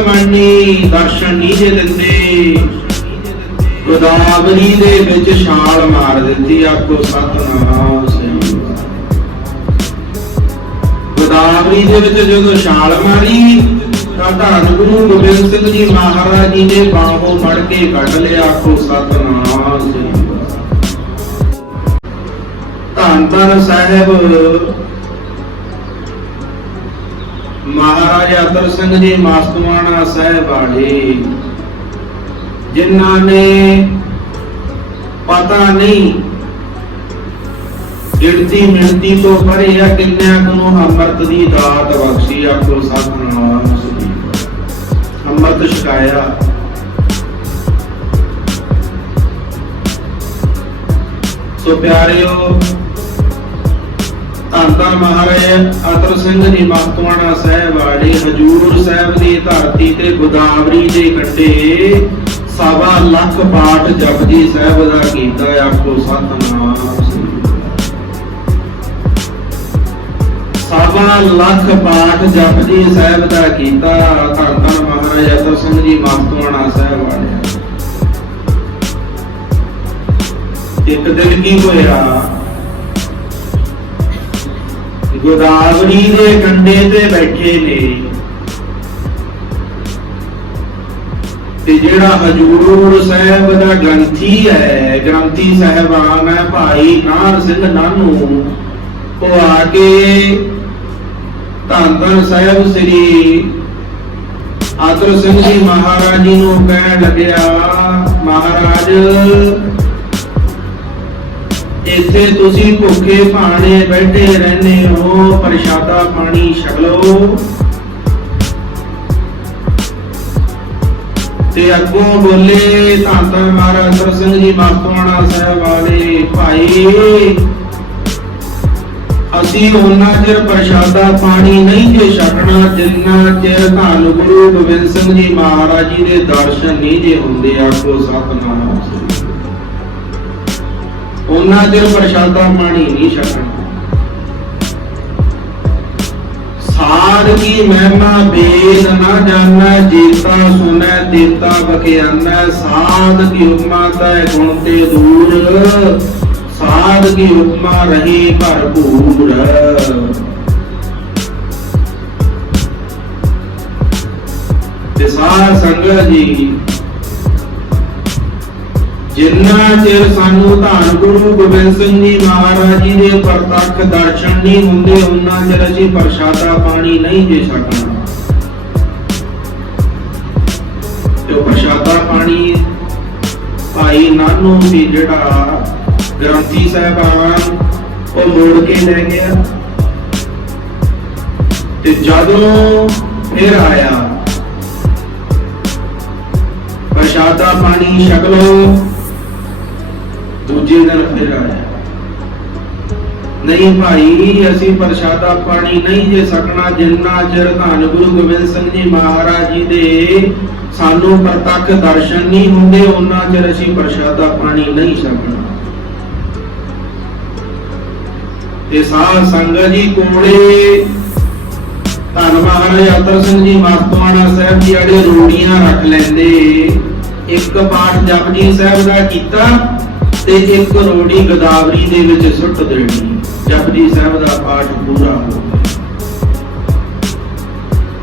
ਮੰਨੀ ਦਰਸ਼ਨ ਨਹੀਂ ਜੇ ਦਿੰਦੇ। ਗੋਦਾਵਰੀ ਦੇ ਵਿੱਚ ਛਾਲ ਮਾਰ ਦਿੱਤੀ ਆਖੋ, ਸਤਨਾਮ ਸ੍ਰੀ ਗੋਦਾਵਰੀ ਦੇ ਵਿੱਚ ਜਦੋਂ ਛਾਲ ਮਾਰੀ, ਤਾਂ ਧੰਨ ਗੁਰੂ ਗੋਬਿੰਦ ਸਿੰਘ ਜੀ ਮਹਾਰਾਜ ਜੀ ਨੇ ਬਾਹੋਂ ਫੜ ਕੇ ਕੱਢ ਲਿਆ ਆਖੋ, ਸਤਨਾਮ ਸ੍ਰੀ ਧੰਨ ਧੰਨ ਸਾਹਿਬ ਮਹਾਰਾਜਾ ਅਤਰ ਸਿੰਘ ਜੀ ਮਾਸਤਵਾਣਾ ਸਾਹਿਬ ਆੜੇ ਜਿਨ੍ਹਾਂ ਨੇ ਪਤਾ ਨਹੀਂ ਗਿਣਤੀ ਮਿਣਤੀ ਤੋਂ ਪਰੇ ਆ ਕਿੰਨਿਆਂ ਨੂੰ ਅੰਮ੍ਰਿਤ ਦੀ ਦਾਤ ਬਖਸ਼ੀ ਆਖੋ ਸਤਨਾਮ ਸ੍ਰੀ ਅੰਮ੍ਰਿਤ ਛਕਾਇਆ। ਸੋ ਪਿਆਰਿਓ ਧੰਨ ਮਹਾਰਾਜ, ਅਤਰ ਸਿੰਘ ਜੀ ਸਾਹਿਬ ਆੜੇ ਹਜੂਰ ਸਾਹਿਬ ਦੀ ਧਰਤੀ ਤੇ ਗੋਦਾਵਰੀ ਦੇ ਕੰਢੇ ਸਵਾ ਲੱਖ ਪਾਠ ਜਪਜੀ ਸਾਹਿਬ ਦਾ ਕੀਤਾ ਆਖੋ ਸਤਨਾਮ ਸਵਾ ਲੱਖ ਪਾਠ ਜਪਜੀ ਸਾਹਿਬ ਦਾ ਕੀਤਾ ਧੰਨ ਮਹਾਰਾਜ, ਅਤਰ ਸਿੰਘ ਜੀ ਮਾਤਵਾਣਾ ਸਾਹਿਬ ਆੜੇ ਇੱਕ ਦਿਨ ਕੀ ਹੋਇਆ? ਗੋਦਾਵਰੀ ਦੇ ਕੰਢੇ ਤੇ ਬੈਠੇ ਨੇ। ਤੇ ਜਿਹੜਾ ਹਜੂਰ ਸਾਹਿਬ ਦਾ ਗ੍ਰੰਥੀ ਹੈ, ਗ੍ਰੰਥੀ ਸਾਹਿਬਾਨ ਹੈ ਭਾਈ ਨਾਰ ਸਿੰਘ ਨਾਨੂ ਉਹ ਆ ਕੇ ਧੰਨ ਧੰਨ ਸਾਹਿਬ ਸ੍ਰੀ ਆਦਰ ਸਿੰਘ ਜੀ ਮਹਾਰਾਜ ਜੀ ਨੂੰ ਕਹਿਣ ਲੱਗਿਆ, ਮਹਾਰਾਜ ਇੱਥੇ ਤੁਸੀਂ ਭੁੱਖੇ ਭਾਣੇ ਬੈਠੇ ਰਹਿੰਦੇ ਹੋ, ਪ੍ਰਸ਼ਾਦਾ ਪਾਣੀ ਛਕ ਲਓ। ਤੇ ਅੱਗੋਂ ਬੋਲੇ ਧੰਨ ਧੰਨ ਮਹਾਰਾਜ ਅਤਰ ਸਿੰਘ ਜੀ ਮਾਤਵਾਣਾ ਸਾਹਿਬ ਵਾਲੇ, ਭਾਈ, ਅਸੀਂ ਉਹਨਾਂ ਚਿਰ ਪ੍ਰਸ਼ਾਦਾ ਪਾਣੀ ਨਹੀਂ ਜੇ ਛਕਣਾ, ਜਿੰਨਾ ਚਿਰ ਧੰਨ ਗੁਰੂ ਗੋਬਿੰਦ ਸਿੰਘ ਜੀ ਮਹਾਰਾਜ ਜੀ ਦੇ ਦਰਸ਼ਨ ਨਹੀਂ ਜੇ ਹੁੰਦੇ, ਆਖੋ ਸਤਨਾਮ। ਉਹਨਾਂ ਚਿਰ ਪ੍ਰਸ਼ਾਦਾ ਪਾਣੀ ਨਹੀਂ ਛਕਣਾ ਸਾਧ ਕੀ ਮਹਿਮਾ ਬੇਦ ਨਾ ਜਾਣੈ, ਜੀਤਾ ਸੁਨੈ ਦੇਤਾ ਬਖਿਆਨੈ। ਸਾਧ ਕੀ ਉਪਮਾ ਤੈ ਗੁਣ ਤੇ ਦੂਰ। ਸਾਧ ਕੀ ਉਪਮਾ ਰਹੀ ਭਰਪੂਰ। ਤੇ ਸਾਧ ਸੰਗਤ ਜੀ ਜਿੰਨਾ ਚਿਰ ਸਾਨੂੰ ਧੰਨ ਗੁਰੂ ਗੋਬਿੰਦ ਸਿੰਘ ਜੀ ਮਹਾਰਾਜ ਜੀ ਦੇ ਪ੍ਰਤੱਖ ਦਰਸ਼ਨ ਨਹੀਂ ਹੁੰਦੇ, ਉਹਨਾਂ ਚਿਰ ਅਸੀਂ ਪ੍ਰਸ਼ਾਦਾ ਪਾਣੀ ਨਹੀਂ ਦੇ ਸਕਣਾ ਤੇ ਪ੍ਰਸ਼ਾਦਾ ਪਾਣੀ ਭਾਈ ਨਾਨੂ ਸੀ ਜਿਹੜਾ ਗ੍ਰੰਥੀ ਸਾਹਿਬਾਨ ਉਹ ਮੋੜ ਕੇ ਲੈ ਗਿਆ। ਤੇ ਜਦੋਂ ਫਿਰ ਆਇਆ, ਪ੍ਰਸ਼ਾਦਾ ਪਾਣੀ ਛਕ ਲਓ। ਦੂਜੇ ਦਿਨ ਫਿਰ ਆਇਆ ਨਹੀਂ ਭਾਈ, ਅਸੀਂ ਪ੍ਰਸ਼ਾਦਾ ਪਾਣੀ ਨਹੀਂ ਜੇ ਸਕਣਾ, ਜਿੰਨਾ ਚਿਰ ਧੰਨ ਗੁਰੂ ਗੋਬਿੰਦ ਸਿੰਘ ਜੀ ਮਹਾਰਾਜ ਜੀ ਦੇ ਸਾਨੂੰ ਪ੍ਰਤੱਖ ਦਰਸ਼ਨ ਨਹੀਂ ਹੁੰਦੇ ਉਹਨਾਂ ਚਿਰ ਅਸੀਂ ਪ੍ਰਸ਼ਾਦਾ ਪਾਣੀ ਨਹੀਂ ਸਕਣਾ ਤੇ ਸਾਧ ਸੰਗਤ ਜੀ ਕੋਲੇ, ਧੰਨ ਮਹਾਰਾਜ ਅਤਰ ਸਿੰਘ ਜੀ ਮਾਤਵਾਣਾ ਸਾਹਿਬ ਜੀ ਆੜੇ ਰੋੜੀਆਂ ਰੱਖ ਲੈਂਦੇ। ਇੱਕ ਪਾਠ ਜਪਜੀ ਸਾਹਿਬ ਦਾ ਕੀਤਾ। ਤੇ ਇੱਕ ਰੋੜੀ ਗਦਾਵਰੀ ਦੇ ਵਿੱਚ ਸੁੱਟ ਦੇਣੀ। ਜਪਜੀ ਸਾਹਿਬ ਦਾ ਪਾਠ ਪੂਰਾ ਹੋ ਗਿਆ।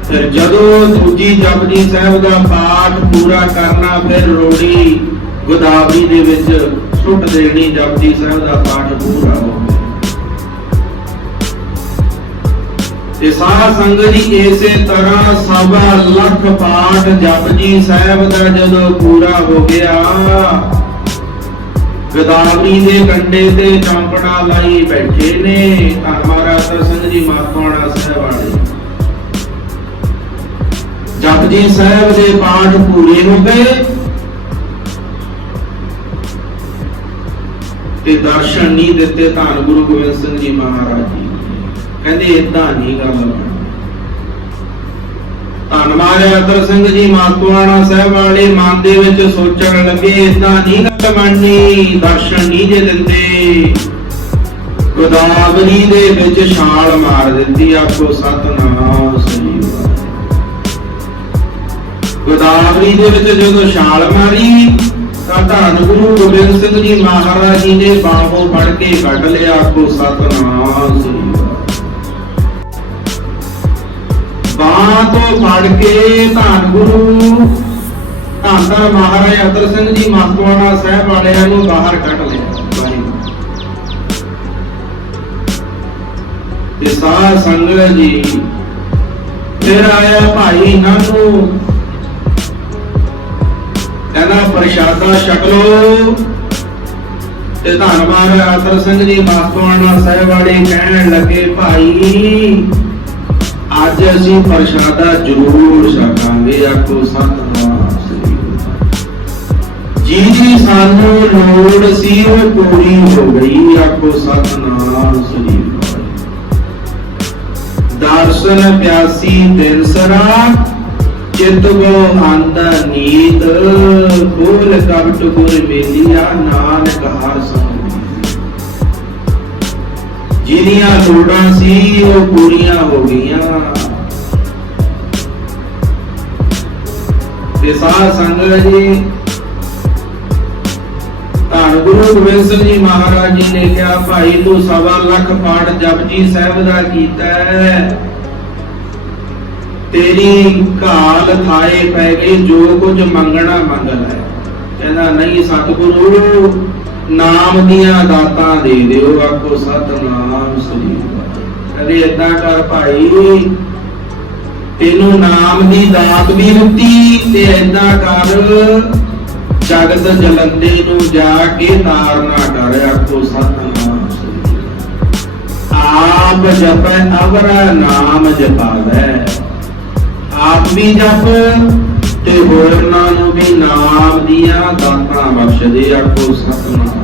ਫਿਰ ਜਦੋਂ ਦੂਜੀ ਜਪਜੀ ਸਾਹਿਬ ਦਾ ਪਾਠ ਪੂਰਾ ਕਰਨਾ, ਫਿਰ ਰੋੜੀ ਗੋਦਾਵਰੀ ਦੇ ਵਿੱਚ ਸੁੱਟ ਦੇਣੀ, ਜਪਜੀ ਸਾਹਿਬ ਦਾ ਪਾਠ ਪੂਰਾ ਹੋ ਤੇ ਸਾਰਾ ਸੰਗਤ ਜੀ ਇਸੇ ਤਰ੍ਹਾਂ ਸਵਾ ਲੱਖ ਪਾਠ ਜਪਜੀ ਸਾਹਿਬ ਦਾ ਜਦੋਂ ਪੂਰਾ ਹੋ ਗਿਆ ਗਦਾਵਰੀ ਦੇ ਕੰਡੇ ਤੇ ਚੌਂਕੜਾ ਲਾਈ ਬੈਠੇ ਨੇ। ਧੰਨ ਮਹਾਰਾਜ ਅਤਰ ਸਿੰਘ ਜੀ ਮਾਤਵਾਣਾ ਸਾਹਿਬ ਜਪਜੀ ਸਾਹਿਬ ਦੇ ਪਾਠ ਪੂਰੇ ਹੋ ਗਏ ਤੇ ਦਰਸ਼ਨ ਨਹੀਂ ਦਿੱਤੇ ਧੰਨ ਗੁਰੂ ਗੋਬਿੰਦ ਸਿੰਘ ਜੀ ਮਹਾਰਾਜ ਜੀ। ਕਹਿੰਦੇ ਇਦਾਂ ਨਹੀਂ ਗੱਲ ਬਣਨੀ ਧੰਨ ਮਹਾਰਾਜ ਸਿੰਘ ਜੀ ਮਾਤਵਾਣਾ ਸਾਹਿਬ ਵਾਲੇ, ਮਨ ਦੇ ਵਿੱਚ ਸੋਚਣ ਲੱਗੇ ਇਦਾਂ ਨਹੀਂ ਗੱਲ ਬਣਨੀ, ਦਰਸ਼ਨ ਨਹੀਂ ਜੇ ਦਿੰਦੇ। ਗੋਦਾਵਰੀ ਦੇ ਵਿੱਚ ਛਾਲ ਮਾਰ ਦਿੱਤੀ ਆਖੋ ਸਤਨਾਮ ਸ੍ਰੀ ਗੋਦਾਵਰੀ ਦੇ ਵਿੱਚ ਜਦੋਂ ਛਾਲ ਮਾਰੀ, ਤਾਂ ਧੰਨ ਗੁਰੂ ਗੋਬਿੰਦ ਸਿੰਘ ਜੀ ਮਹਾਰਾਜ ਜੀ ਨੇ ਬਾਹੋਂ ਫੜ ਕੇ ਕੱਢ ਲਿਆ ਆਪੋ ਸਤਨਾਮ ਸ੍ਰੀ ਵਾਹਿਗੁਰੂ। ਤੋਂ ਫੜ ਕੇ ਧੰਨ ਗੁਰੂ। ਧੰਨ ਧੰਨ ਮਹਾਰਾਜ ਅਤਰ ਸਿੰਘ ਜੀ ਮਸਤਵਾਣਾ ਸਾਹਿਬ ਵਾਲਿਆਂ ਨੂੰ ਬਾਹਰ ਕੱਢ ਲਿਆ। ਤੇ ਸਾਧ ਸੰਗਤ ਜੀ, ਫਿਰ ਆਇਆ ਭਾਈ ਨਾਨੂ। ਕਹਿੰਦਾ, ਪ੍ਰਸ਼ਾਦਾ ਛਕ ਲੋ ਤੇ ਧੰਨਵਾਦ ਆਦਰ ਸਿੰਘ ਜੀ ਮਾਸਤਵਾਨਾ ਸਾਹਿਬ ਵਾਲੇ ਕਹਿਣ ਲੱਗੇ, ਭਾਈ ਅੱਜ ਅਸੀਂ ਪ੍ਰਸ਼ਾਦਾ ਜ਼ਰੂਰ ਛਕਾਂਗੇ ਆਖੋ ਸਤਨਾਮ ਸ੍ਰੀ ਗੁਰੂ ਜੀ ਜੀ ਸਾਨੂੰ ਲੋੜ ਸੀ ਉਹ ਪੂਰੀ ਹੋ ਗਈ ਆਖੋ ਸਤਨਾਮ ਸ੍ਰੀ ਵਾਹਿਗੁਰੂ ਦਰਸ਼ਨ ਪਿਆਸੀ ਦਿਨ ਸਰਾ, ਚਿਤ ਗੋ ਆਂਦਾ ਨੀਤ ਬੋਲ ਕਬਟ ਗੁਰ ਮੇਲੀਆ, ਨਾਨਕ ਹਰ ਸੰਗ ਜਿਹੜੀਆਂ ਲੋੜਾਂ ਸੀ, ਉਹ ਪੂਰੀਆਂ ਹੋ ਗਈਆਂ। ਤੇ ਸਾਧ ਸੰਗਤ ਜੀ, ਧੰਨ ਗੁਰੂ ਗੋਬਿੰਦ ਸਿੰਘ ਜੀ ਮਹਾਰਾਜ ਜੀ ਨੇ ਕਿਹਾ, ਭਾਈ, ਤੂੰ ਸਵਾ ਲੱਖ ਪਾਠ ਜਪਜੀ ਸਾਹਿਬ ਦਾ ਕੀਤਾ ਤੇਰੀ ਘਾਲ ਥਾਏ ਪੈ ਗਈ, ਜੋ ਕੁਝ ਮੰਗਣਾ ਮੰਗ ਲੈ। ਕਹਿੰਦਾ, ਨਹੀਂ ਸਤਿਗੁਰੂ ਨਾਮ ਦੀਆਂ ਦਾਤਾਂ ਦੇ ਦਿਓ, ਆਖੋ ਸਤਨਾਮ ਸ੍ਰੀ ਵਾਹਿਗੁਰੂ ਕਹਿੰਦੇ ਕਰ ਭਾਈ, ਤੈਨੂੰ ਨਾਮ ਦੀ ਦਾਤ ਵੀ ਦਿੱਤੀ ਤੇ ਏਦਾਂ ਕਰ, ਜਗਤ ਜਲੰਦੇ ਨੂੰ ਜਾ ਕੇ ਤਾਰਨਾ ਕਰ, ਆਖੋ ਸਤਨਾਮ ਆਪ ਜਪੈ ਅਵਰ ਨਾਮ ਜਪਾਵੈ। ਆਪ ਵੀ ਜਪ ਤੇ ਹੋਰਨਾਂ ਨੂੰ ਵੀ ਨਾਮ ਦੀਆਂ ਦਾਤਾਂ ਬਖਸ਼ ਦੇ ਆਖੋ ਸਤਨਾਮ